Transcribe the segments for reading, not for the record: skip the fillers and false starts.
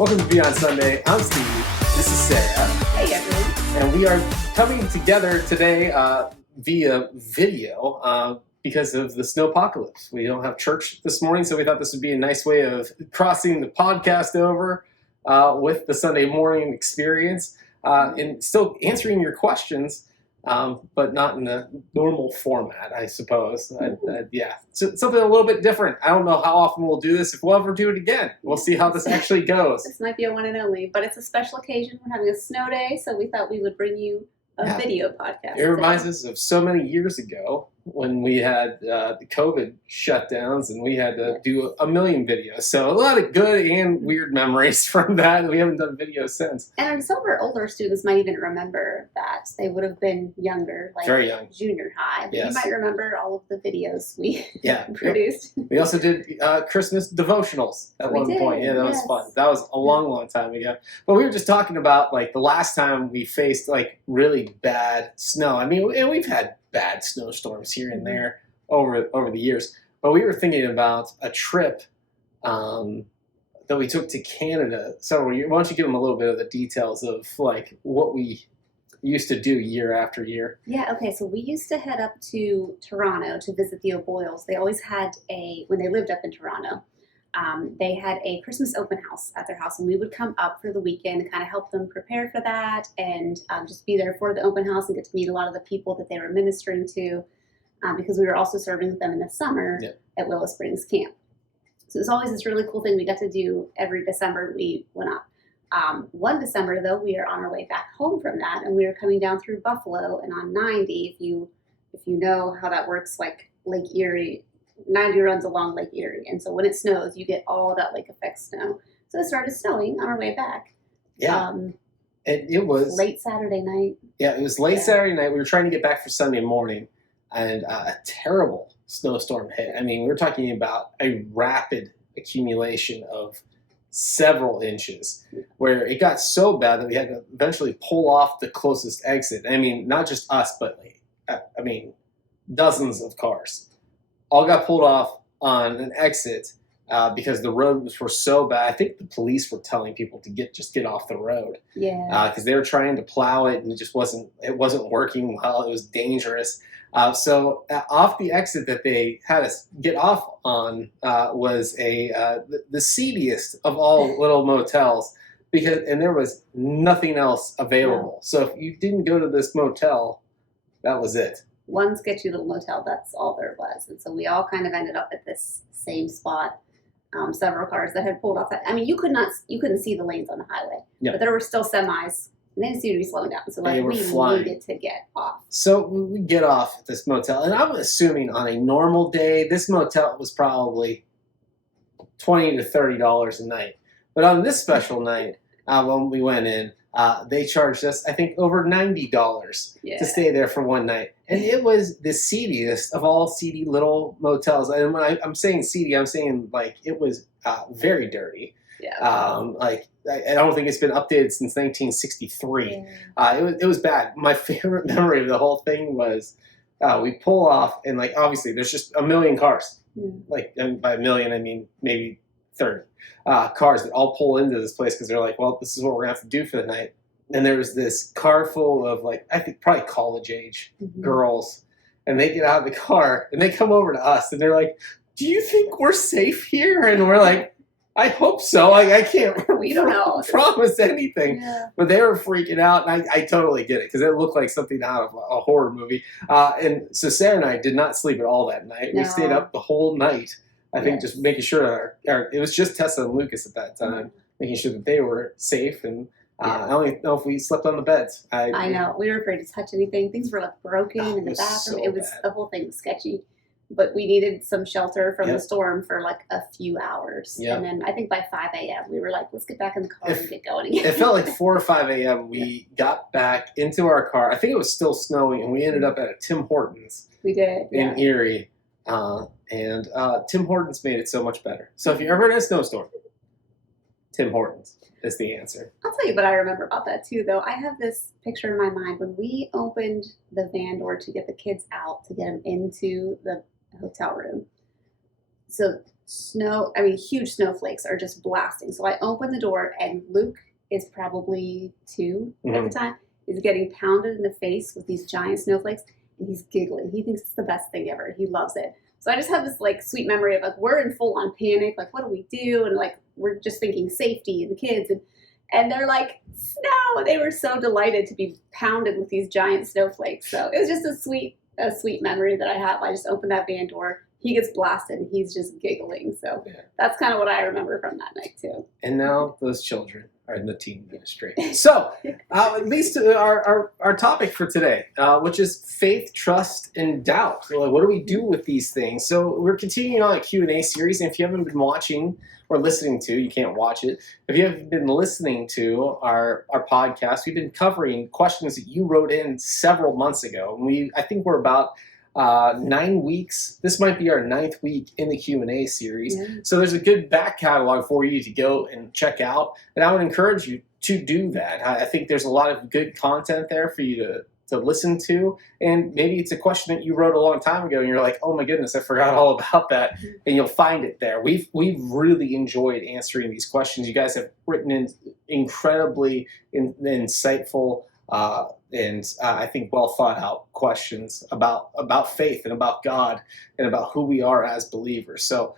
Welcome to Beyond Sunday. I'm Steve. This is Sarah. Hey everyone. And we are coming together today via video because of the snowpocalypse. We don't have church this morning, so we thought this would be a nice way of crossing the podcast over with the Sunday morning experience and still answering your questions, but not in a normal format, I suppose. Yeah, so something a little bit different. I don't know how often we'll do this, if we'll ever do it again. We'll see how this actually goes. This might be a one and only, but it's a special occasion. We're having a snow day, so we thought we would bring you a video podcast. It reminds us of so many years ago when we had the COVID shutdowns and we had to do a million videos. So a lot of good and weird memories from that. We haven't done video since. And some of our older students might even remember that. They would have been younger, like very young, junior high. But yes. You might remember all of the videos we yeah. produced. We also did Christmas devotionals at one point. Yeah, that was fun. That was a long time ago. But we were just talking about like the last time we faced like really bad snow. I mean, we've had bad snowstorms here and there over the years. But we were thinking about a trip that we took to Canada several years. Why don't you give them a little bit of the details of like what we used to do year after year? Yeah, okay, so we used to head up to Toronto to visit the O'Boyles. They always had when they lived up in Toronto, they had a Christmas open house at their house, and we would come up for the weekend and kind of help them prepare for that and just be there for the open house and get to meet a lot of the people that they were ministering to because we were also serving them in the summer at Willow Springs Camp. So it was always this really cool thing we got to do every December we went up. One December, though, we are on our way back home from that, and we were coming down through Buffalo and on 90, if you know how that works, like Lake Erie, 90 runs along Lake Erie, and so when it snows, you get all that lake effect snow. So it started snowing on our way back. Yeah, it was late Saturday night. Yeah, it was late Saturday night. We were trying to get back for Sunday morning, and a terrible snowstorm hit. I mean, we were talking about a rapid accumulation of several inches, where it got so bad that we had to eventually pull off the closest exit. I mean, not just us, but I mean, dozens of cars all got pulled off on an exit because the roads were so bad. I think the police were telling people to get off the road. Yeah. Because they were trying to plow it and it wasn't working well. It was dangerous. So off the exit that they had us get off on was the seediest of all little motels and there was nothing else available. Yeah. So if you didn't go to this motel, that was it. One sketchy little motel, that's all there was. And so we all kind of ended up at this same spot. Several cars that had pulled off. You couldn't see the lanes on the highway, but there were still semis, and they didn't seem to be slowing down. So we needed to get off. So we get off at this motel, and I'm assuming on a normal day, this motel was probably $20 to $30 a night. But on this special night, when we went in, they charged us, I think, over $90 to stay there for one night. And it was the seediest of all seedy little motels. And when I'm saying seedy, I'm saying like it was very dirty. Yeah. I don't think it's been updated since 1963. It was bad. My favorite memory of the whole thing was we pull off and like obviously there's just a million cars. Like, and by a million I mean maybe 30 cars that all pull into this place because they're like, well, this is what we're gonna have to do for the night. And there was this car full of like, I think probably college age girls, and they get out of the car and they come over to us and they're like, do you think we're safe here? And we're like, I hope so. Like, I can't we don't know. promise anything. Yeah. But they were freaking out, and I totally get it because it looked like something out of a horror movie. And so Sarah and I did not sleep at all that night. No. We stayed up the whole night. I think just making sure it was just Tessa and Lucas at that time, making sure that they were safe. And I don't know if we slept on the beds. I know. We were afraid to touch anything. Things were like broken in the bathroom. So the whole thing was sketchy. But we needed some shelter from the storm for like a few hours. And then I think by 5 a.m. we were like, let's get back in the car and get going again. It felt like 4 or 5 a.m. We got back into our car. I think it was still snowing, and we ended up at a Tim Hortons. We did. In Erie. And Tim Hortons made it so much better. So if you're ever in a snowstorm, Tim Hortons is the answer. I'll tell you what I remember about that too, though. I have this picture in my mind when we opened the van door to get the kids out, to get them into the hotel room. So huge snowflakes are just blasting. So I open the door, and Luke is probably 2 at the time. He's getting pounded in the face with these giant snowflakes, and he's giggling. He thinks it's the best thing ever. He loves it. So I just have this like sweet memory of like we're in full on panic, like what do we do? And like we're just thinking safety and the kids, and they're like snow. They were so delighted to be pounded with these giant snowflakes. So it was just a sweet memory that I have. I just opened that van door. He gets blasted and he's just giggling. So that's kind of what I remember from that night too. And now those children are in the teen ministry. So at least our topic for today, which is faith, trust, and doubt. Like, what do we do with these things? So we're continuing on a Q&A series. And if you haven't been watching or listening to, you can't watch it. If you haven't been listening to our podcast, we've been covering questions that you wrote in several months ago. And I think we're about 9 weeks. This might be our 9th week in the Q&A series. Yeah. So there's a good back catalog for you to go and check out. And I would encourage you to do that. I think there's a lot of good content there for you to listen to. And maybe it's a question that you wrote a long time ago and you're like, oh my goodness, I forgot all about that. And you'll find it there. We've really enjoyed answering these questions. You guys have written in incredibly insightful and I think well thought out questions about faith and about God and about who we are as believers. So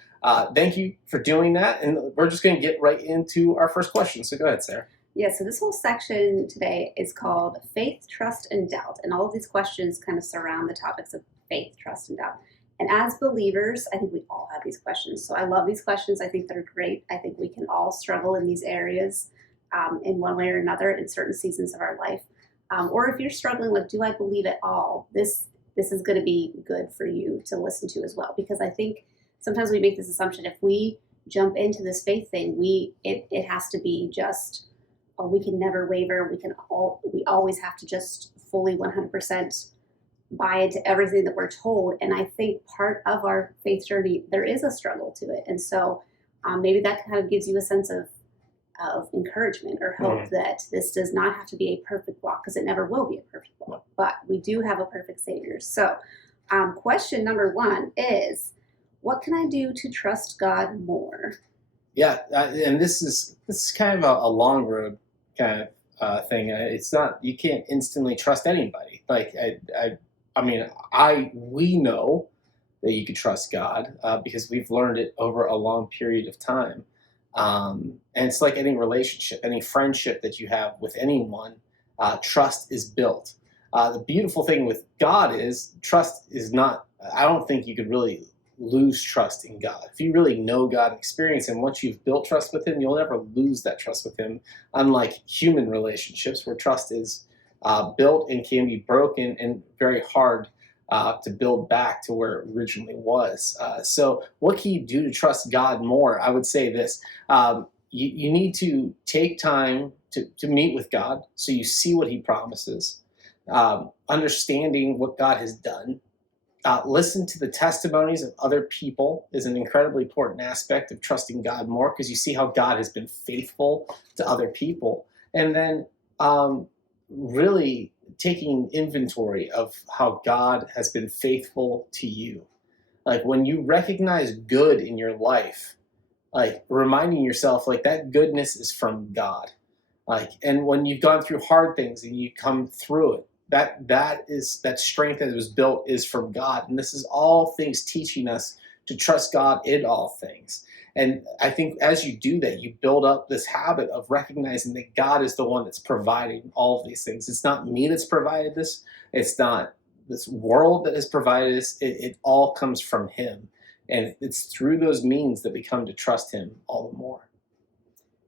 thank you for doing that. And we're just going to get right into our first question. So go ahead, Sarah. Yeah, so this whole section today is called Faith, Trust, and Doubt. And all of these questions kind of surround the topics of faith, trust, and doubt. And as believers, I think we all have these questions. So I love these questions. I think they're great. I think we can all struggle in these areas in one way or another in certain seasons of our life. Or if you're struggling with, do I believe at all? This is going to be good for you to listen to as well. Because I think sometimes we make this assumption, if we jump into this faith thing, it has to be just, oh, we can never waver. We always have to just fully 100% buy into everything that we're told. And I think part of our faith journey, there is a struggle to it. And so maybe that kind of gives you a sense of encouragement or hope that this does not have to be a perfect walk, because it never will be a perfect walk, but we do have a perfect Savior. So question number 1 is, what can I do to trust God more? Yeah, and this is kind of a long road kind of thing. It's not, you can't instantly trust anybody. Like we know that you can trust God because we've learned it over a long period of time. And it's like any relationship, any friendship that you have with anyone, trust is built. The beautiful thing with God is trust is not, I don't think you could really lose trust in God. If you really know God and experience Him, once you've built trust with Him, you'll never lose that trust with Him, unlike human relationships where trust is built and can be broken and very hard to build back to where it originally was. So what can you do to trust God more? I would say this. You need to take time to meet with God so you see what He promises, understanding what God has done. Listen to the testimonies of other people is an incredibly important aspect of trusting God more, because you see how God has been faithful to other people. And then really taking inventory of how God has been faithful to you. Like when you recognize good in your life, like reminding yourself like that goodness is from God. Like, and when you've gone through hard things and you come through it, that strength that was built is from God. And this is all things teaching us to trust God in all things. And I think as you do that, you build up this habit of recognizing that God is the one that's providing all of these things. It's not me that's provided this. It's not this world that has provided this. It all comes from Him. And it's through those means that we come to trust Him all the more.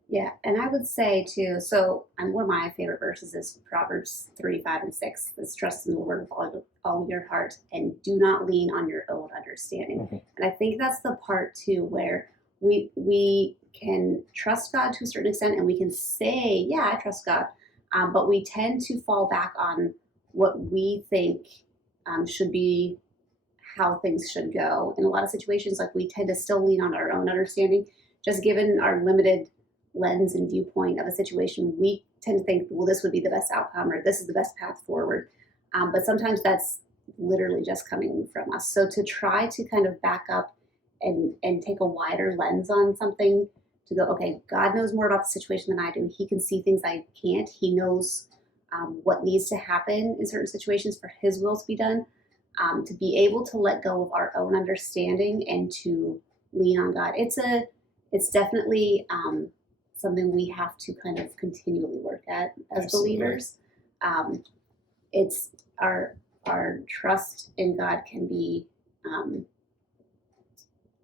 Yeah, and I would say too, so one of my favorite verses is Proverbs 3, 5, and 6. This trust in the Lord with all your heart and do not lean on your own understanding. Mm-hmm. And I think that's the part too where we can trust God to a certain extent and we can say, yeah, I trust God. But we tend to fall back on what we think should be how things should go. In a lot of situations, like we tend to still lean on our own understanding, just given our limited lens and viewpoint of a situation. We tend to think, well, this would be the best outcome or this is the best path forward. But sometimes that's literally just coming from us. So to try to kind of back up and take a wider lens on something to go, okay, God knows more about the situation than I do. He can see things I can't. He knows what needs to happen in certain situations for His will to be done. To be able to let go of our own understanding and to lean on God. It's definitely something we have to kind of continually work at as Absolutely. believers. It's our trust in God can be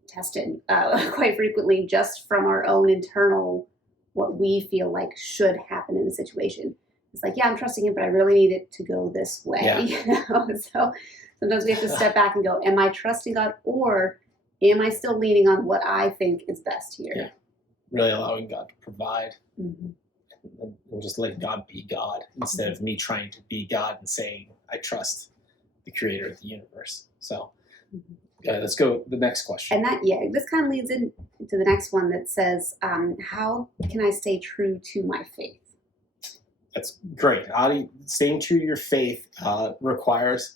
tested quite frequently just from our own internal what we feel like should happen in a situation. It's like, yeah, I'm trusting Him, but I really need it to go this way. Yeah. You know? So sometimes we have to step back and go, am I trusting God, or am I still leaning on what I think is best here? Yeah. Really allowing God to provide, Mm-hmm. and just let God be God instead of me trying to be God and saying I trust the Creator of the universe. So let's go to the next question. And this kind of leads into the next one that says, how can I stay true to my faith? That's great. Staying true to your faith requires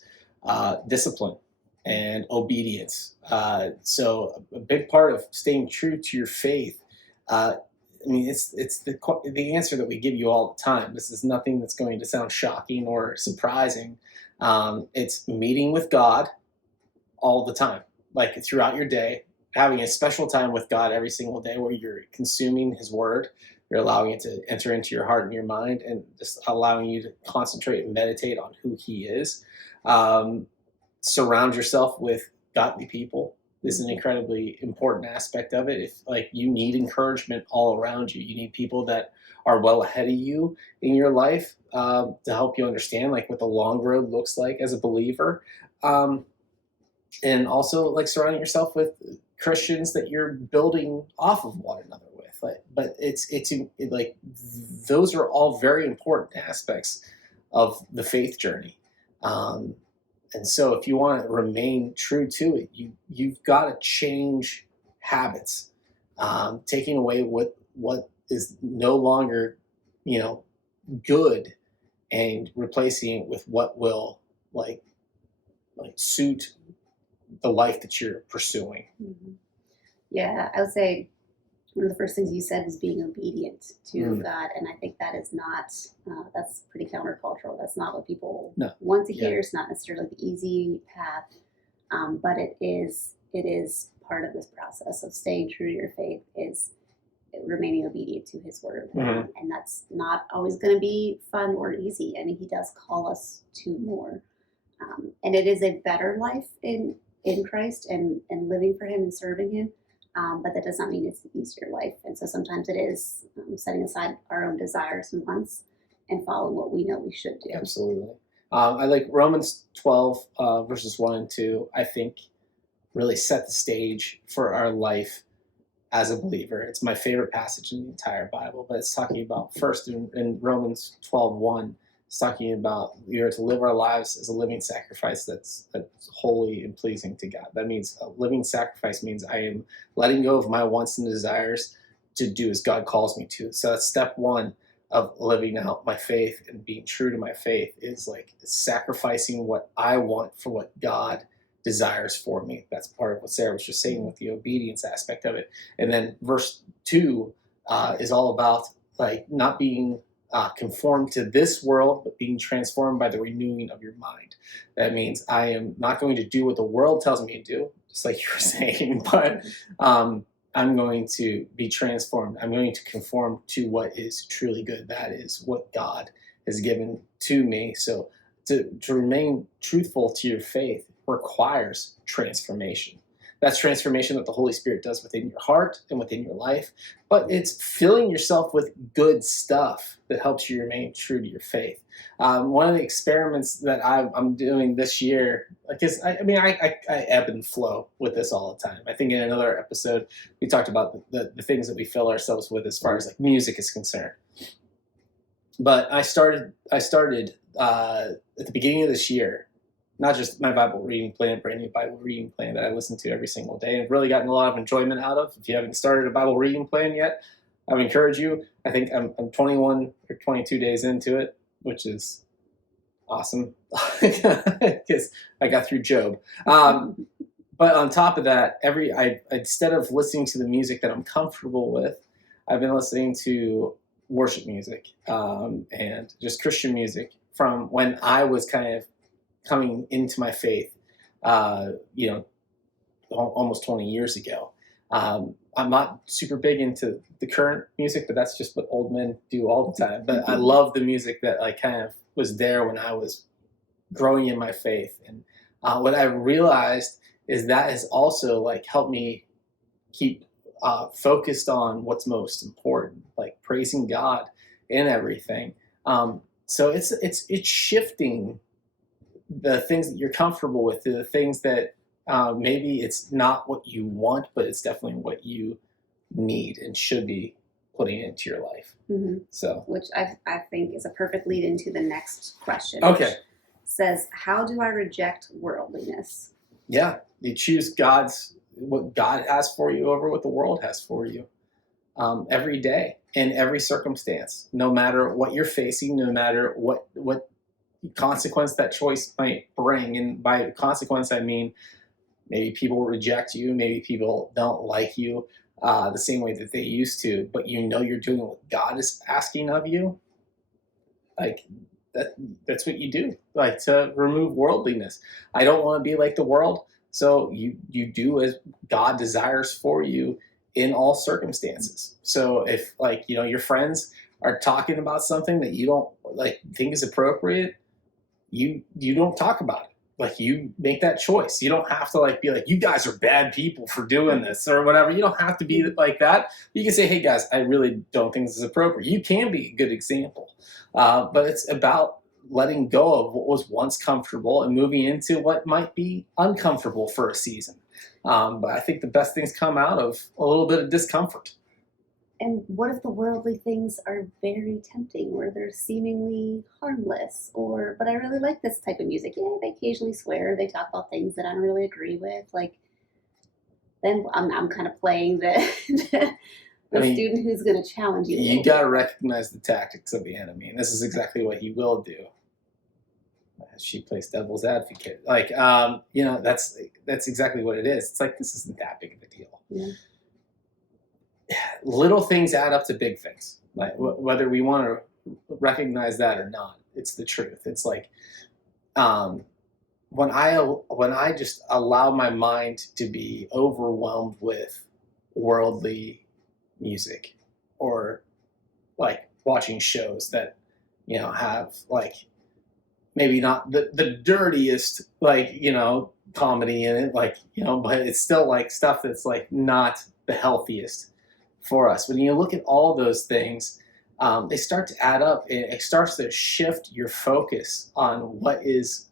discipline and obedience. So a big part of staying true to your faith, it's the answer that we give you all the time. This is nothing that's going to sound shocking or surprising. It's meeting with God all the time, like throughout your day, having a special time with God every single day where you're consuming His Word. You're allowing it to enter into your heart and your mind, and just allowing you to concentrate and meditate on who He is. Surround yourself with godly people. This is an incredibly important aspect of it. If you need encouragement all around you, you need people that are well ahead of you in your life to help you understand what the long road looks like as a believer. And also surrounding yourself with Christians that you're building off of one another with. But it's those are all very important aspects of the faith journey. And so if you want to remain true to it, you've got to change habits, taking away what is no longer, good, and replacing it with what will suit the life that you're pursuing. Mm-hmm. Yeah, I would say one of the first things you said was being obedient to God, and I think that is not, that's pretty countercultural. That's not what people want to hear. It's not necessarily the easy path, but it is part of this process of staying true to your faith, is remaining obedient to His Word. Mm-hmm. And that's not always going to be fun or easy. I mean, He does call us to more. And it is a better life in Christ and living for Him and serving Him. But that does not mean it's an easier life. And so sometimes it is setting aside our own desires and wants and following what we know we should do. Absolutely. I like Romans 12, verses 1 and 2, I think really set the stage for our life as a believer. It's my favorite passage in the entire Bible, but it's talking about, first in Romans 12:1, it's talking about we are to live our lives as a living sacrifice that's holy and pleasing to God. That means a living sacrifice means I am letting go of my wants and desires to do as God calls me to. So that's step one of living out my faith and being true to my faith, is sacrificing what I want for what God desires for me. That's part of what Sarah was just saying with the obedience aspect of it. And then verse 2 is all about not being conformed to this world, but being transformed by the renewing of your mind. That means I am not going to do what the world tells me to do, just like you were saying, but I'm going to be transformed. I'm going to conform to what is truly good. That is what God has given to me. So to remain truthful to your faith requires transformation. That's transformation that the Holy Spirit does within your heart and within your life. But it's filling yourself with good stuff that helps you remain true to your faith. One of the experiments that I'm doing this year, because I ebb and flow with this all the time. I think in another episode we talked about the things that we fill ourselves with as far as music is concerned. But I started at the beginning of this year, not just my Bible reading plan, brand new Bible reading plan that I listen to every single day, and I've really gotten a lot of enjoyment out of. If you haven't started a Bible reading plan yet, I would encourage you. I think I'm 21 or 22 days into it, which is awesome because I got through Job. but on top of that, instead of listening to the music that I'm comfortable with, I've been listening to worship music, and just Christian music from when I was kind of coming into my faith, uh, you know, almost 20 years ago. I'm not super big into the current music, but that's just what old men do all the time. But I love the music that like kind of was there when I was growing in my faith. And what I realized is that has also like helped me keep focused on what's most important, like praising God in everything. So it's shifting the things that you're comfortable with to the things that maybe it's not what you want, but it's definitely what you need and should be putting into your life. Hmm. So, Which I think is a perfect lead into the next question. okay. Which says, how do I reject worldliness? Yeah, you choose what God has for you over what the world has for you, every day in every circumstance, no matter what you're facing, no matter what consequence that choice might bring. And by consequence, I mean maybe people reject you, maybe people don't like you the same way that they used to, but you know you're doing what God is asking of you. Like that, that's what you do. Like to remove worldliness. I don't want to be like the world, so you do as God desires for you in all circumstances. So if like your friends are talking about something that you don't like think is appropriate, you don't talk about it. Like you make that choice. You don't have to like be like, you guys are bad people for doing this or whatever. You don't have to be like that. You can say, hey guys, I really don't think this is appropriate. You can be a good example, but it's about letting go of what was once comfortable and moving into what might be uncomfortable for a season. But I think the best things come out of a little bit of discomfort. And what if the worldly things are very tempting, or they're seemingly harmless, but I really like this type of music. Yeah, they occasionally swear, they talk about things that I don't really agree with. Like, then I'm kind of playing the student who's going to challenge you. You got to recognize the tactics of the enemy, and this is exactly what he will do. She plays devil's advocate, like that's exactly what it is. It's like, this isn't that big of a deal. Yeah. Little things add up to big things, like whether we want to recognize that or not. It's the truth. It's like when I just allow my mind to be overwhelmed with worldly music, or like watching shows that have like maybe not the dirtiest like comedy in it, like but it's still like stuff that's like not the healthiest for us. When you look at all those things, they start to add up, and it starts to shift your focus on what is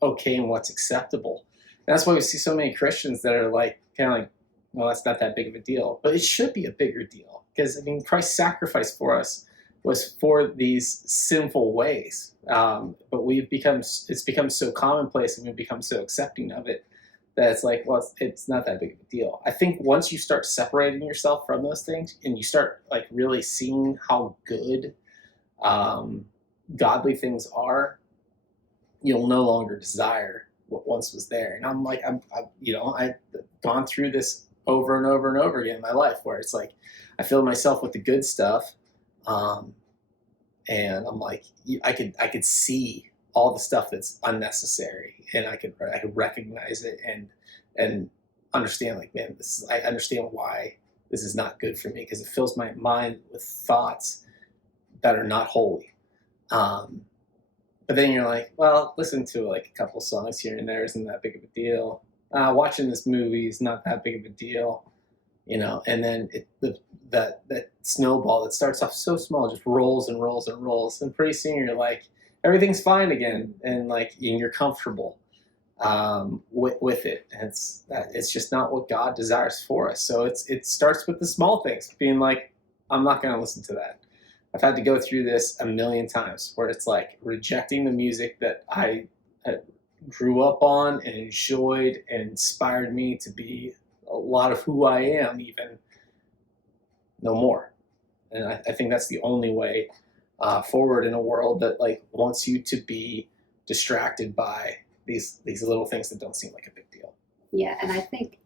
okay and what's acceptable. And that's why we see so many Christians that are like kind of like, well, that's not that big of a deal, but it should be a bigger deal, because I mean, Christ's sacrifice for us was for these sinful ways, but it's become so commonplace, and we've become so accepting of it that it's like, well, it's not that big of a deal. I think once you start separating yourself from those things, and you start like really seeing how good godly things are, you'll no longer desire what once was there. And I'm like, I've gone through this over and over and over again in my life, where it's like I fill myself with the good stuff, and I'm like, I could see all the stuff that's unnecessary, and I could recognize it and understand, like, man, I understand why this is not good for me, because it fills my mind with thoughts that are not holy. But then you're like, well, listen to like a couple songs here and there isn't that big of a deal. Watching this movie is not that big of a deal, and then that snowball that starts off so small just rolls and rolls and rolls, and pretty soon you're like, everything's fine again, and you're comfortable with it. And it's just not what God desires for us. So it starts with the small things, being like, I'm not going to listen to that. I've had to go through this a million times, where it's like rejecting the music that I grew up on and enjoyed and inspired me to be a lot of who I am, even no more. And I think that's the only way forward in a world that like wants you to be distracted by these little things that don't seem like a big deal. Yeah, and I think,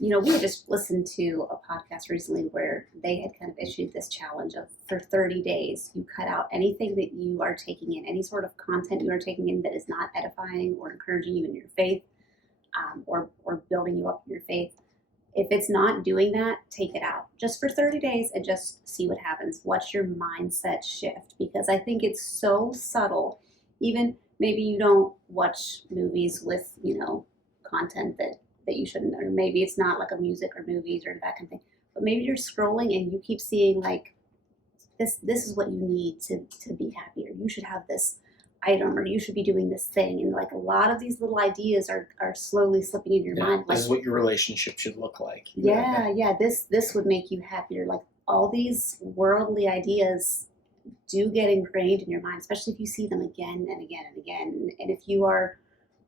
we had just listened to a podcast recently where they had kind of issued this challenge of for 30 days, you cut out anything that you are taking in, any sort of content you are taking in that is not edifying or encouraging you in your faith, or building you up in your faith. If it's not doing that, take it out just for 30 days and just see what happens. Watch your mindset shift, because I think it's so subtle. Even maybe you don't watch movies with, content that you shouldn't, or maybe it's not like a music or movies or that kind of thing. But maybe you're scrolling and you keep seeing like this is what you need to be happier. You should have this item, or you should be doing this thing. And like a lot of these little ideas are slowly slipping in your mind. Like, this is what your relationship should look like. Yeah. This would make you happier. Like all these worldly ideas do get ingrained in your mind, especially if you see them again and again and again. And if you are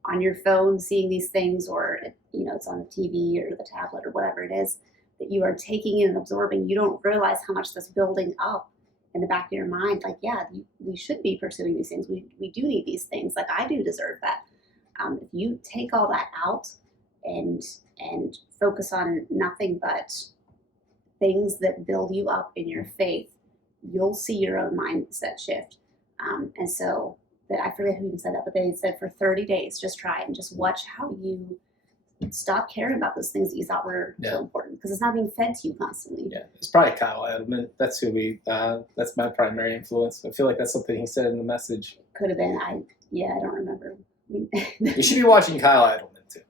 on your phone seeing these things, or it's on the TV or the tablet or whatever it is that you are taking in and absorbing, you don't realize how much that's building up in the back of your mind. Like, yeah, we should be pursuing these things. We do need these things. Like, I do deserve that. If you take all that out and focus on nothing but things that build you up in your faith, you'll see your own mindset shift. And so that, I forget who even said that, but they said for 30 days, just try it and just watch how you stop caring about those things that you thought were so important, because it's not being fed to you constantly. Yeah, it's probably Kyle Edelman. That's that's my primary influence. I feel like that's something he said in the message. Could have been. I don't remember. You should be watching Kyle Edelman too.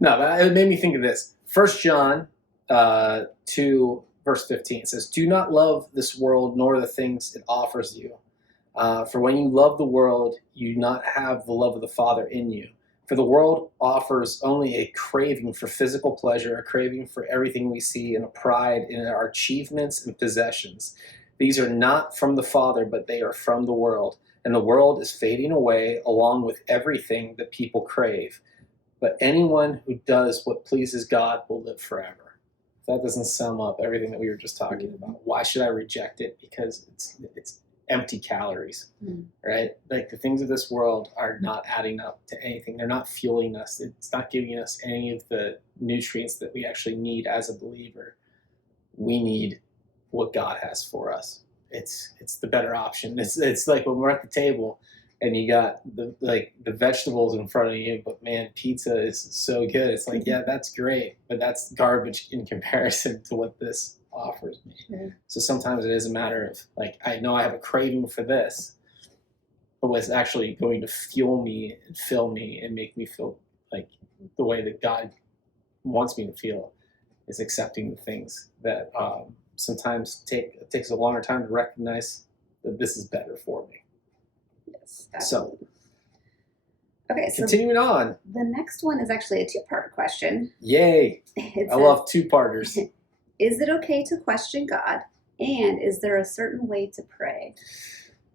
No, but it made me think of this. 1 John 2 verse 15 says, "Do not love this world nor the things it offers you. For when you love the world, you do not have the love of the Father in you. For the world offers only a craving for physical pleasure, a craving for everything we see, and a pride in our achievements and possessions. These are not from the Father, but they are from the world. And the world is fading away along with everything that people crave. But anyone who does what pleases God will live forever." If that doesn't sum up everything that we were just talking about, why should I reject it? Because it's empty calories, right? Like the things of this world are not adding up to anything. They're not fueling us. It's not giving us any of the nutrients that we actually need as a believer. We need what God has for us. It's the better option. It's like when we're at the table and you got the vegetables in front of you, but man, pizza is so good. It's like, yeah, that's great, but that's garbage in comparison to what this offers me. So sometimes it is a matter of like, I know I have a craving for this, but what's actually going to fuel me and fill me and make me feel like the way that God wants me to feel is accepting the things that sometimes it takes a longer time to recognize that this is better for me. Yes. Absolutely. Okay, so continuing on. The next one is actually a two-part question. Yay! I love two-parters. Is it okay to question God? And is there a certain way to pray?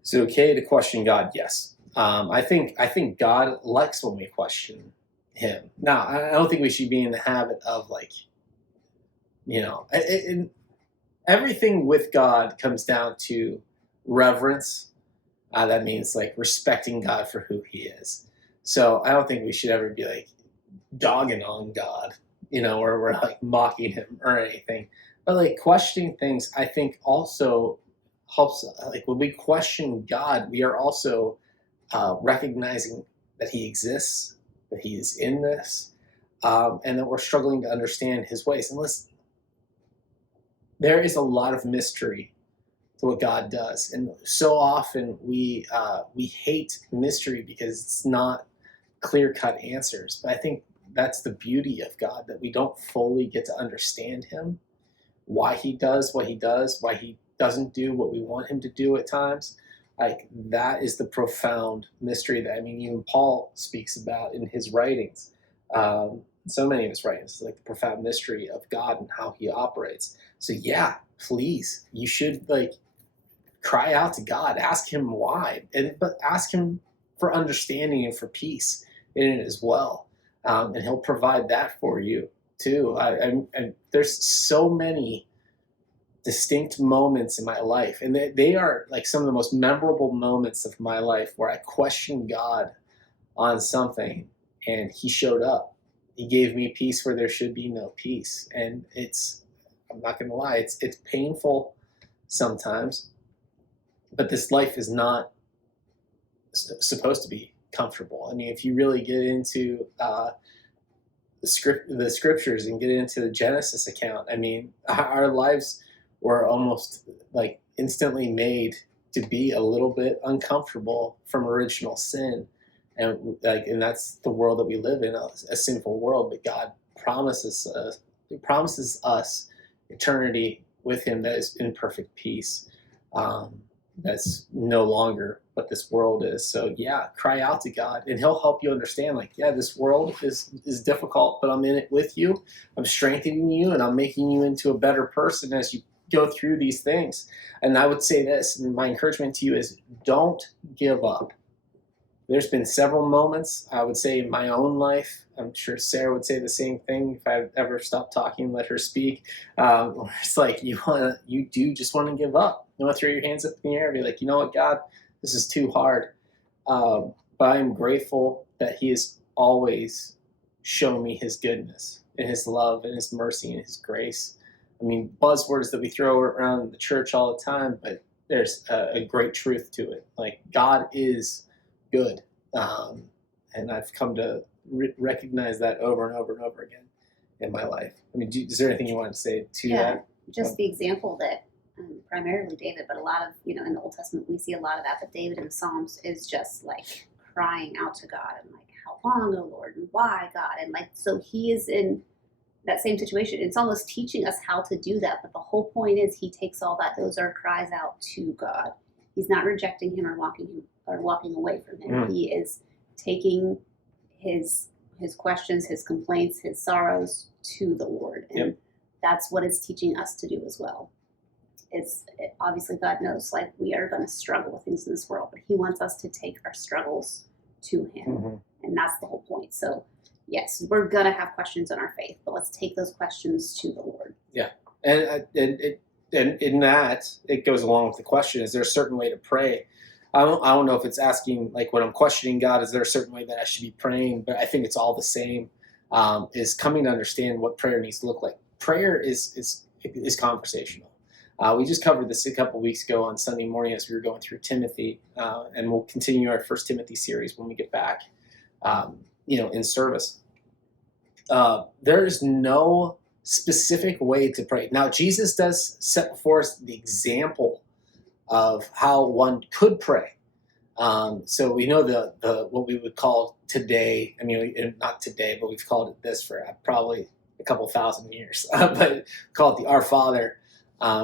Is it okay to question God? Yes. I think God likes when we question Him. Now, I don't think we should be in the habit of everything with God comes down to reverence. That means like respecting God for who He is. So I don't think we should ever be like dogging on God, or we're like mocking Him or anything. But like questioning things, I think also helps. Like when we question God, we are also recognizing that He exists, that He is in this, and that we're struggling to understand His ways. And listen, there is a lot of mystery to what God does, and so often we hate mystery because it's not clear-cut answers. But I think that's the beauty of God, that we don't fully get to understand Him, why He does what He does, why He doesn't do what we want Him to do at times. Like that is the profound mystery that even Paul speaks about in his writings. So many of his writings, like the profound mystery of God and how He operates. So yeah, please, you should cry out to God, ask Him why, but ask Him for understanding and for peace in it as well. And He'll provide that for you too. And there's so many distinct moments in my life, and they are like some of the most memorable moments of my life where I questioned God on something and He showed up He gave me peace where there should be no peace. And I'm not going to lie, it's painful sometimes, but this life is not supposed to be comfortable. I mean, if you really get into the scriptures and get into the Genesis account, I mean, our lives were almost like instantly made to be a little bit uncomfortable from original sin, and that's the world that we live in, a sinful world. But God promises us eternity with Him that is in perfect peace. That's no longer what this world is. So yeah, cry out to God, and He'll help you understand. Like, yeah, this world is difficult, but I'm in it with you. I'm strengthening you, and I'm making you into a better person as you go through these things. And I would say this, and my encouragement to you is, don't give up. There's been several moments, I would say, in my own life. I'm sure Sarah would say the same thing if I ever stopped talking, let her speak. It's like you do just want to give up. You want to throw your hands up in the air and be like, you know what, God, this is too hard. But I'm grateful that He has always shown me His goodness and His love and His mercy and His grace. I mean, buzzwords that we throw around the church all the time, but there's a great truth to it. Like, God is good. And I've come to recognize that over and over and over again in my life. I mean, is there anything you want to say to that? Just the example that primarily David, but a lot of, in the Old Testament, we see a lot of that, but David in the Psalms is just like crying out to God and like, how long, oh Lord, and why, God? And like, so he is in that same situation. It's almost teaching us how to do that, but the whole point is he takes all that, those are cries out to God. He's not rejecting him or walking away from him. He is taking his questions, his complaints, his sorrows to the Lord, and that's what it's teaching us to do as well. Obviously God knows, like, we are going to struggle with things in this world, but He wants us to take our struggles to Him, and that's the whole point. So yes, we're going to have questions in our faith, but let's take those questions to the Lord. Yeah, and in that, it goes along with the question: is there a certain way to pray? I don't know if it's asking, like, when I'm questioning God, is there a certain way that I should be praying? But I think it's all the same. Is coming to understand what prayer needs to look like. Prayer is conversational. We just covered this a couple weeks ago on Sunday morning as we were going through Timothy, and we'll continue our First Timothy series when we get back, in service. There is no specific way to pray. Now, Jesus does set before us the example of how one could pray. So we know the what we would call today. I mean, not today, but we've called it this for probably a couple thousand years. But call it the Our Father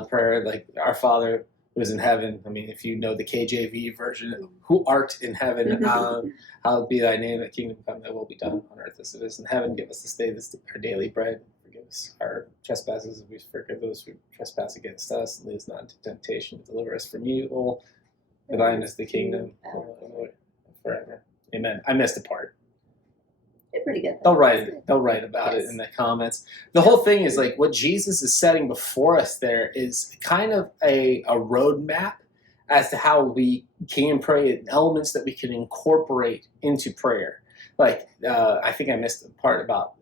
prayer, like Our Father who is in heaven. I mean, if you know the KJV version, who art in heaven, hallowed be thy name, thy kingdom come, thy will be done on earth as it is in heaven. Give us this day our daily bread. Forgive us our trespasses as we forgive those who trespass against us. And lead us not into temptation, but deliver us from evil. For thine is the kingdom forever. Amen. I missed a part. They're pretty good. They'll write about it in the comments. The whole thing is, like, what Jesus is setting before us there is kind of a roadmap as to how we can pray, and elements that we can incorporate into prayer. Like, I think I missed the part about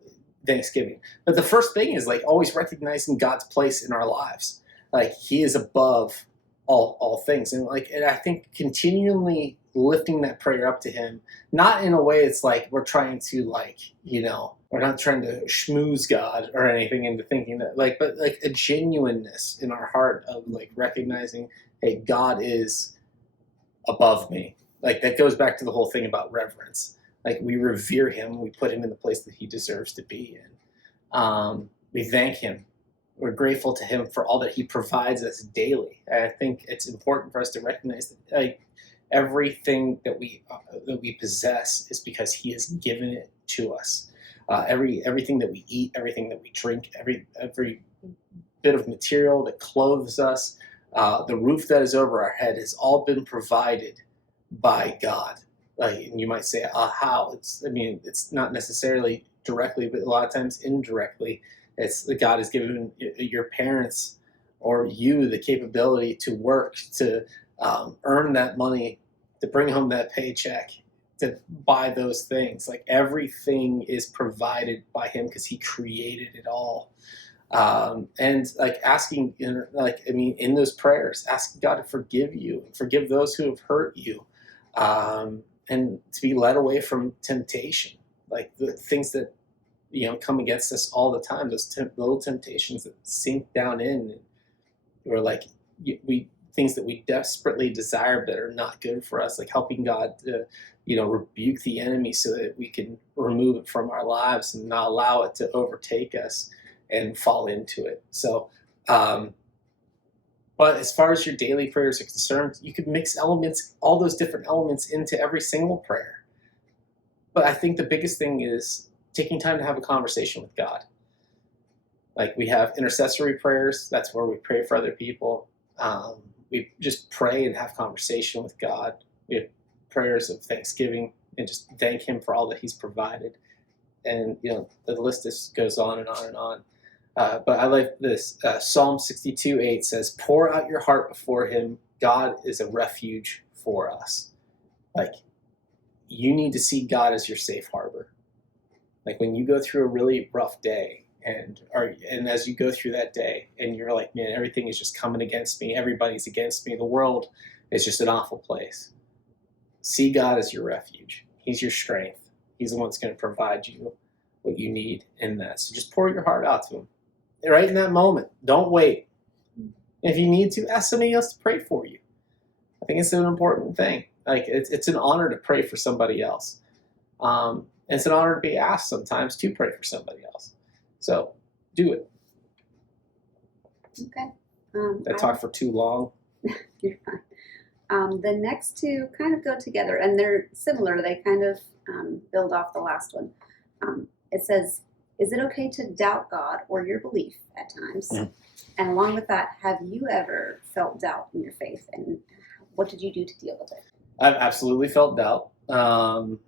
Thanksgiving. But the first thing is, like, always recognizing God's place in our lives. Like, He is above all things. And I think continually lifting that prayer up to Him, not in a way it's like we're trying to, we're not trying to schmooze God or anything into thinking that, but a genuineness in our heart of, like, recognizing, hey, God is above me. Like, that goes back to the whole thing about reverence. Like, we revere Him, we put Him in the place that He deserves to be in. We thank Him. We're grateful to Him for all that He provides us daily. And I think it's important for us to recognize that, like, everything that we possess is because He has given it to us. Everything that we eat, everything that we drink, every bit of material that clothes us, the roof that is over our head has all been provided by God. And you might say, how? It's not necessarily directly, but a lot of times indirectly. It's that God has given your parents or you the capability to work, to earn that money, to bring home that paycheck, buy those things. Like everything is provided by him because he created it all. And like asking, in those prayers, asking God to forgive you, forgive those who have hurt you, and to be led away from temptation, like the things that come against us all the time, those little temptations that sink down in, or like we things that we desperately desire but are not good for us, like helping God to rebuke the enemy so that we can remove it from our lives and not allow it to overtake us and fall into it. So but as far as your daily prayers are concerned, you could mix all those different elements into every single prayer. But I think the biggest thing is taking time to have a conversation with God. Like we have intercessory prayers, that's where we pray for other people. We just pray and have conversation with God. We have prayers of thanksgiving and just thank him for all that he's provided. And the list just goes on and on and on. But I like this. Psalm 62:8 says, "Pour out your heart before him. God is a refuge for us." Like, you need to see God as your safe harbor. Like when you go through a really rough day, and as you go through that day, and you're like, man, everything is just coming against me. Everybody's against me. The world is just an awful place. See God as your refuge. He's your strength. He's the one that's going to provide you what you need in that. So just pour your heart out to him right in that moment. Don't wait. If you need to, ask somebody else to pray for you. I think it's an important thing. Like it's an honor to pray for somebody else. It's an honor to be asked sometimes to pray for somebody else. So do it. Okay. I talked for too long. You're fine. The next two kind of go together, and they're similar. They kind of build off the last one. It says, "Is it okay to doubt God or your belief at times?" Mm. And along with that, have you ever felt doubt in your faith, and what did you do to deal with it? I've absolutely felt doubt. I'm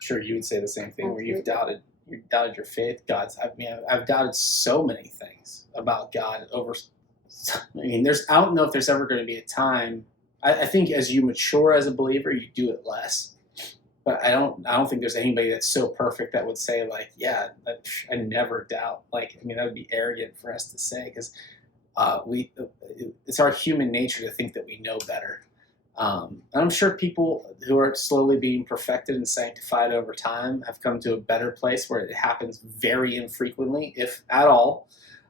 sure you would say the same thing. Absolutely. Where you've doubted your faith. I've doubted so many things about God over. I don't know if there's ever going to be a time. I think as you mature as a believer, you do it less. But I don't think there's anybody that's so perfect that would say like, yeah, I never doubt. Like, that would be arrogant for us to say, because it's our human nature to think that we know better. And I'm sure people who are slowly being perfected and sanctified over time have come to a better place where it happens very infrequently, if at all.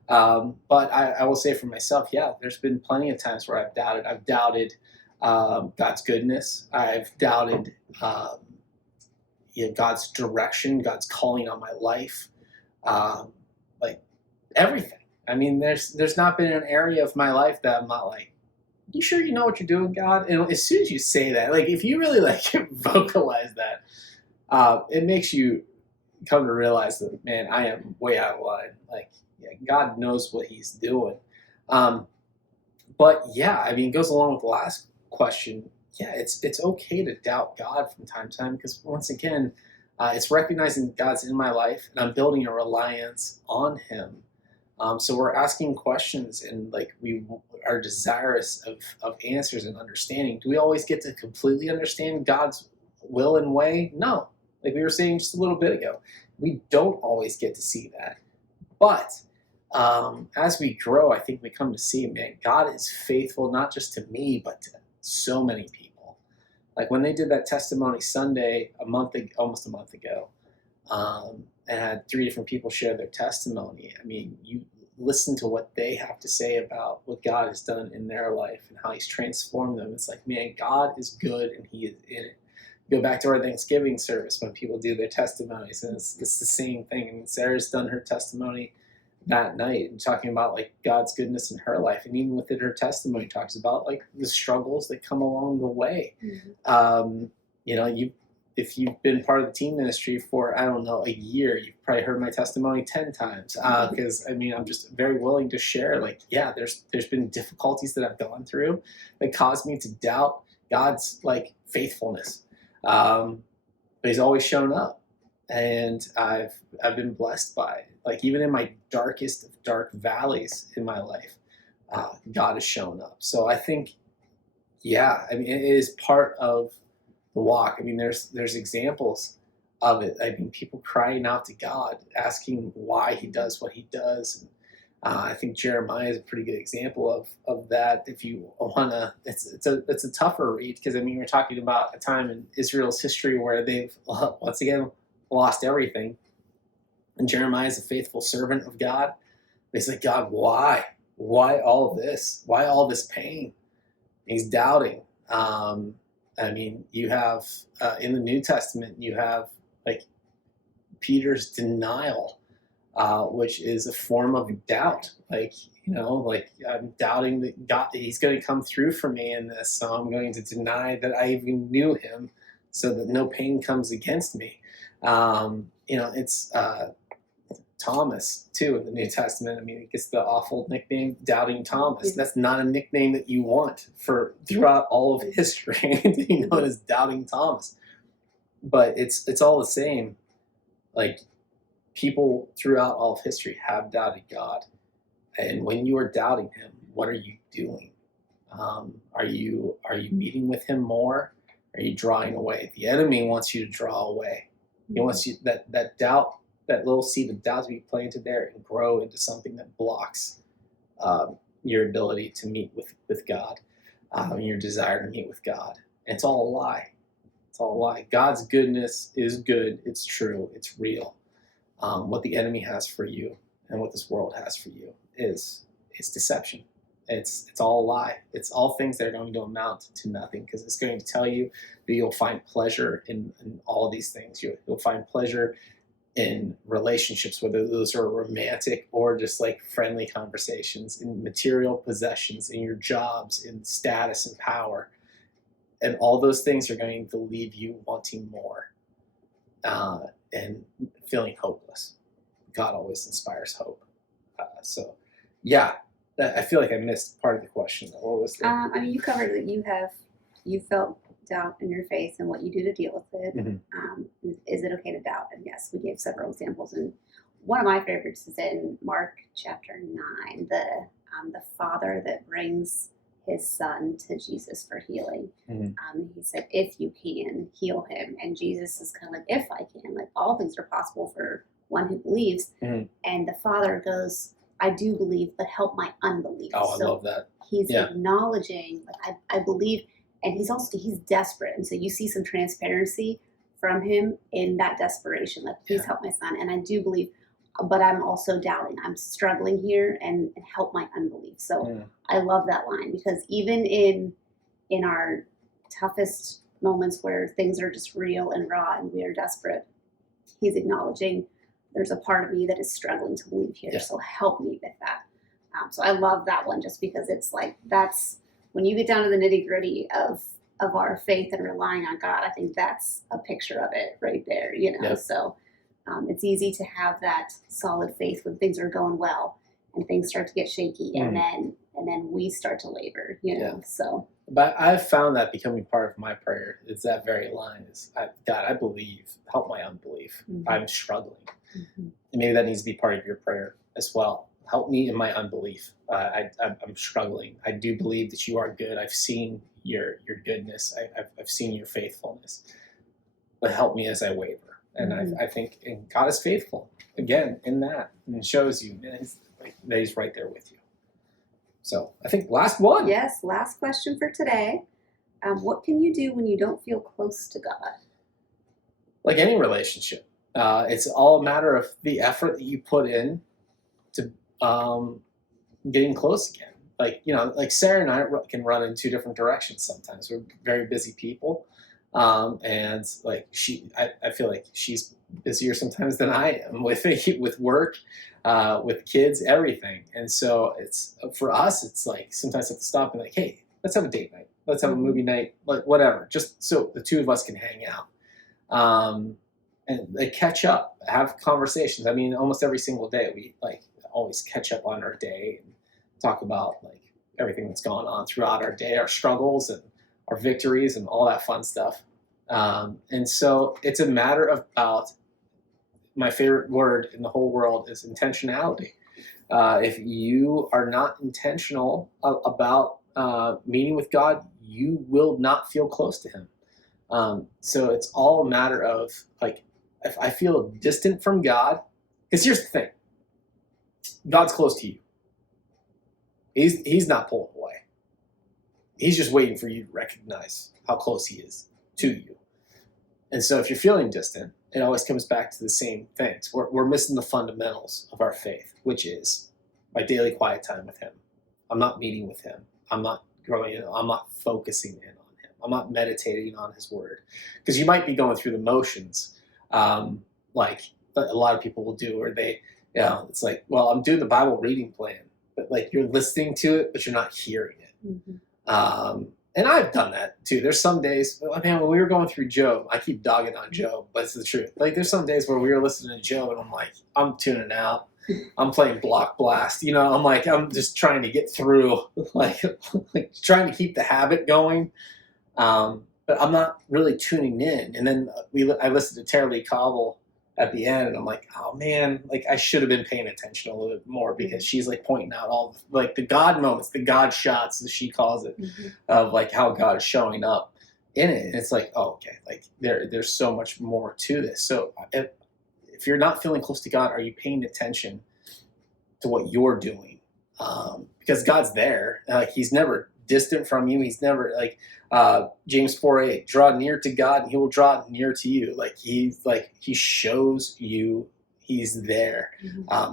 But I will say for myself, yeah, there's been plenty of times where I've doubted. I've doubted God's goodness. I've doubted God's direction, God's calling on my life, like everything. There's not been an area of my life that I'm not like, you sure you know what you're doing, God? And as soon as you say that, like if you really vocalize that, it makes you come to realize that, man, I am way out of line. Like, yeah, God knows what he's doing. But yeah, it goes along with the last question. Yeah, it's okay to doubt God from time to time, because once again, it's recognizing that God's in my life and I'm building a reliance on him. So we're asking questions, and like we are desirous of answers and understanding. Do we always get to completely understand God's will and way? No. Like we were saying just a little bit ago, we don't always get to see that. But as we grow, I think we come to see, man, God is faithful not just to me, but to so many people. Like when they did that Testimony Sunday almost a month ago, and had 3 different people share their testimony. You listen to what they have to say about what God has done in their life and how he's transformed them. It's like, man, God is good and he is in it. Go back to our Thanksgiving service when people do their testimonies, and it's the same thing. Sarah's done her testimony that night and talking about like God's goodness in her life, and even within her testimony talks about like the struggles that come along the way. Mm-hmm. If you've been part of the team ministry for, I don't know, a year, you've probably heard my testimony 10 times. Because I'm just very willing to share, like, yeah, there's been difficulties that I've gone through that caused me to doubt God's like faithfulness. But he's always shown up, and I've been blessed by it. Like even in my darkest of dark valleys in my life, God has shown up. So I think, yeah, it is part of the walk. I mean, there's examples of it. I mean, people crying out to God, asking why He does what He does. And, I think Jeremiah is a pretty good example of that. If you wanna, it's a tougher read because I mean, we're talking about a time in Israel's history where they've once again lost everything, and Jeremiah is a faithful servant of God. He's like, God, why? Why all of this? Why all this pain? He's doubting. I mean, you have in the New Testament, you have like Peter's denial, which is a form of doubt. Like, like I'm doubting that God, He's going to come through for me in this, so I'm going to deny that I even knew Him, so that no pain comes against me. It's Thomas too in the New Testament. I mean, it gets the awful nickname Doubting Thomas. Yeah. That's not a nickname that you want for throughout all of history to be known as Doubting Thomas. But it's all the same. Like, people throughout all of history have doubted God, and when you are doubting Him, what are you doing? Are you meeting with Him more? Are you drawing away? The enemy wants you to draw away. He wants you that doubt, that little seed of doubt to be planted there and grow into something that blocks your ability to meet with God, your desire to meet with God. And it's all a lie. It's all a lie. God's goodness is good. It's true. It's real. What the enemy has for you and what this world has for you is deception. It's all a lie. It's all things that are going to amount to nothing, because it's going to tell you that you'll find pleasure in all these things. You'll find pleasure in relationships, whether those are romantic or just like friendly conversations, in material possessions, in your jobs, in status and power. And all those things are going to leave you wanting more and feeling hopeless. God always inspires hope. I feel like I missed part of the question. What was that? I mean, you covered that you felt doubt in your faith and what you do to deal with it. Mm-hmm. Is it okay to doubt? And yes, we gave several examples, and one of my favorites is in Mark chapter 9, the father that brings his son to Jesus for healing. Mm-hmm. He said, if you can, heal him. And Jesus is kind of like, if I can, like all things are possible for one who believes. Mm-hmm. And the father goes, I do believe, but help my unbelief. Oh, I love that. He's acknowledging, like, I believe, and he's desperate. And so you see some transparency from him in that desperation, like, please help my son. And I do believe, but I'm also doubting. I'm struggling here, and help my unbelief. So I love that line, because even in our toughest moments where things are just real and raw and we are desperate, he's acknowledging there's a part of me that is struggling to believe here. So help me with that. So I love that one, just because it's like, that's when you get down to the nitty gritty of our faith and relying on God. I think that's a picture of it right there, So it's easy to have that solid faith when things are going well and things start to get shaky, and then we start to waver, So. But I've found that becoming part of my prayer is that very line is, God, I believe, help my unbelief. Mm-hmm. I'm struggling. Mm-hmm. And maybe that needs to be part of your prayer as well. Help me in my unbelief. I'm struggling. I do believe that you are good. I've seen your goodness. I've seen your faithfulness. But help me as I waver. And I think God is faithful, again, in that. And shows you that He's right there with you. So I think last one. Yes, last question for today. What can you do when you don't feel close to God? Like any relationship, it's all a matter of the effort that you put in to getting close again. Like Sarah and I can run in two different directions sometimes. We're very busy people. And like I feel like she's busier sometimes than I am with work, with kids, everything. And so it's, for us, it's like sometimes I have to stop and like, hey, let's have a date night. Let's have a movie night, like whatever, just so the two of us can hang out. And they catch up, have conversations. I mean, almost every single day we like always catch up on our day and talk about like everything that's gone on throughout our day, our struggles and our victories and all that fun stuff. And so it's a matter about, my favorite word in the whole world is intentionality. If you are not intentional about meeting with God, you will not feel close to Him. So it's all a matter of like, if I feel distant from God, because here's the thing, God's close to you. He's not pulling away. He's just waiting for you to recognize how close he is to you. And so if you're feeling distant, it always comes back to the same things. We're missing the fundamentals of our faith, which is my daily quiet time with him. I'm not meeting with him. I'm not growing in. I'm not focusing in on him. I'm not meditating on his word. Because you might be going through the motions, like a lot of people will do, where they, it's like, well, I'm doing the Bible reading plan, but like you're listening to it, but you're not hearing it. Mm-hmm. And I've done that too. There's some days, man, when we were going through Job, I keep dogging on Job, but it's the truth. Like there's some days where we were listening to Job and I'm like, I'm tuning out. I'm playing Block Blast. I'm like, I'm just trying to get through, like trying to keep the habit going. But I'm not really tuning in. And then I listened to Tara Lee Cobble at the end, and I'm like, oh man, like I should have been paying attention a little bit more, because she's like pointing out all like the God moments, the God shots, as she calls it, of like how God is showing up in it. And it's like, oh, okay, like there's so much more to this. So if you're not feeling close to God, are you paying attention to what you're doing? Because God's there. Like he's never distant from you. He's never like James 4:8, draw near to God and he will draw near to you. Like he shows you he's there.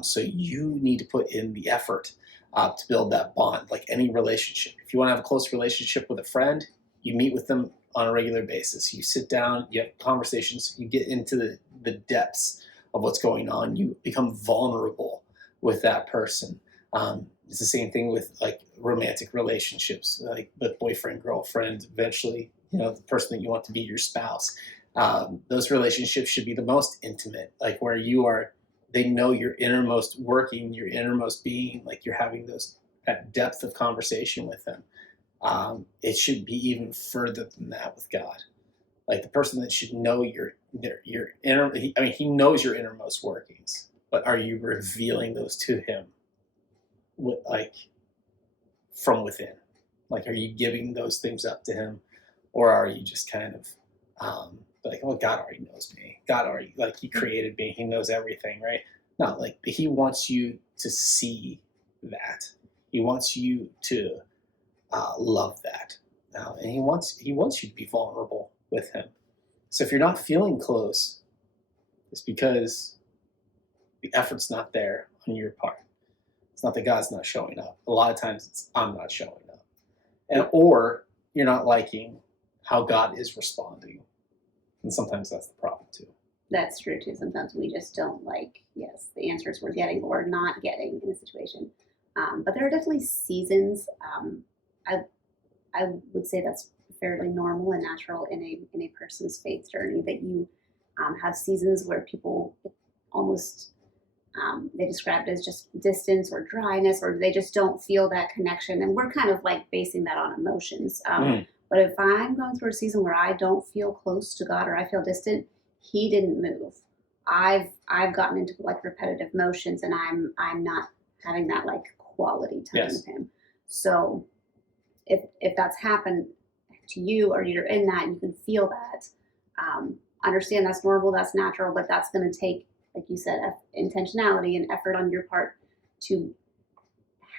So you need to put in the effort to build that bond. Like any relationship, if you want to have a close relationship with a friend, you meet with them on a regular basis. You sit down, you have conversations, you get into the depths of what's going on. You become vulnerable with that person. It's the same thing with like romantic relationships, like the boyfriend, girlfriend, eventually, the person that you want to be your spouse. Those relationships should be the most intimate, like where they know your innermost working, your innermost being, like you're having that depth of conversation with them. It should be even further than that with God. Like the person that should know your inner, he knows your innermost workings, but are you revealing those to him? Like from within, like are you giving those things up to him, or are you just kind of like, oh, God already knows me, God already, like he created me, he knows everything, right? No, like he wants you to see that, he wants you to love that, and he wants you to be vulnerable with him. So if you're not feeling close, it's because the effort's not there on your part. It's not that God's not showing up. A lot of times it's I'm not showing up. Or you're not liking how God is responding. And sometimes that's the problem too. That's true too. Sometimes we just don't like, the answers we're getting or not getting in a situation. But there are definitely seasons. I would say that's fairly normal and natural in a person's faith journey, that you have seasons where people almost they describe it as just distance or dryness, or they just don't feel that connection. And we're kind of like basing that on emotions. But if I'm going through a season where I don't feel close to God or I feel distant, he didn't move. I've gotten into like repetitive motions, and I'm not having that like quality time with him. So if that's happened to you, or you're in that, you can feel that. Understand that's normal, that's natural, but that's going to take, like you said, intentionality and effort on your part to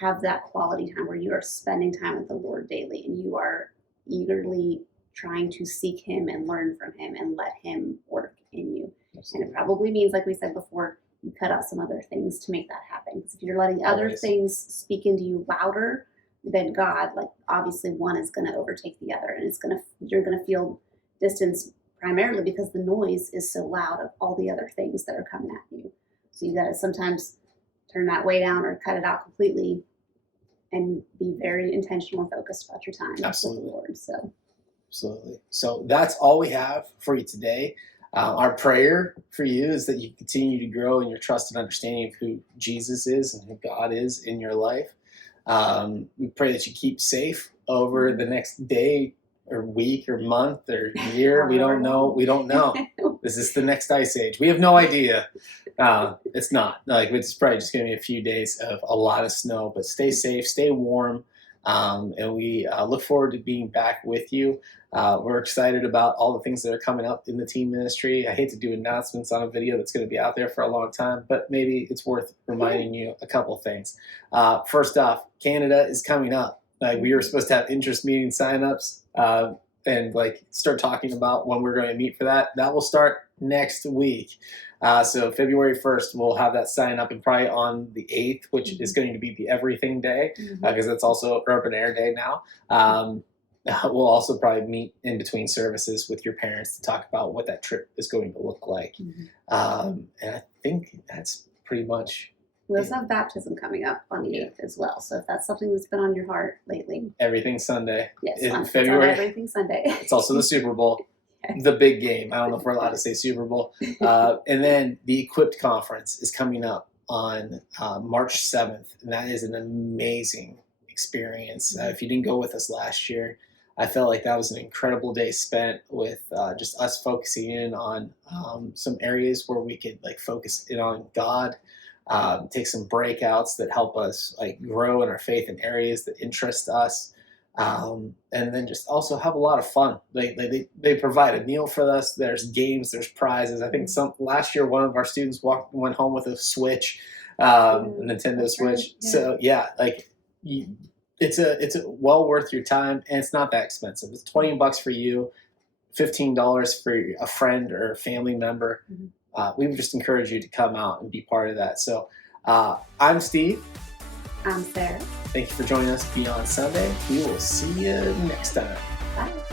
have that quality time where you are spending time with the Lord daily, and you are eagerly trying to seek him and learn from him and let him work in you. Absolutely. And it probably means, like we said before, you cut out some other things to make that happen. Because if you're letting other things speak into you louder than God, like obviously one is going to overtake the other, and you're going to feel distance primarily because the noise is so loud of all the other things that are coming at you. So you got to sometimes turn that way down or cut it out completely, and be very intentional and focused about your time. Absolutely. With the Lord. Absolutely. So that's all we have for you today. Our prayer for you is that you continue to grow in your trust and understanding of who Jesus is and who God is in your life. We pray that you keep safe over the next day or week or month or year. We don't know. Is this the next ice age? We have no idea. It's not. Like, it's probably just going to be a few days of a lot of snow, but stay safe, stay warm. And we look forward to being back with you. We're excited about all the things that are coming up in the teen ministry. I hate to do announcements on a video that's going to be out there for a long time, but maybe it's worth reminding you a couple things. First off, Canada is coming up. We were supposed to have interest meeting signups and start talking about when we're going to meet for that. That will start next week. So February 1st, we'll have that sign up, and probably on the 8th, which is going to be the Everything Day, because that's also Urban Air Day now. We'll also probably meet in between services with your parents to talk about what that trip is going to look like. And I think that's pretty much. We also have baptism coming up on the 8th as well. So if that's something that's been on your heart lately. Everything Sunday. Yes, in on February. Everything Sunday. It's also the Super Bowl. The big game. I don't know if we're allowed to say Super Bowl. And then the Equipped Conference is coming up on March 7th. And that is an amazing experience. If you didn't go with us last year, I felt like that was an incredible day spent with just us focusing in on some areas where we could focus in on God, take some breakouts that help us grow in our faith in areas that interest us. And then just also have a lot of fun. They provide a meal for us. There's games, there's prizes. I think last year one of our students went home with a Switch, a Nintendo Switch. Yeah. So yeah, it's a well worth your time, and it's not that expensive. It's $20 for you, $15 for a friend or a family member. We would just encourage you to come out and be part of that. So I'm Steve. I'm Sarah. Thank you for joining us Beyond Sunday. We will see you next time. Bye.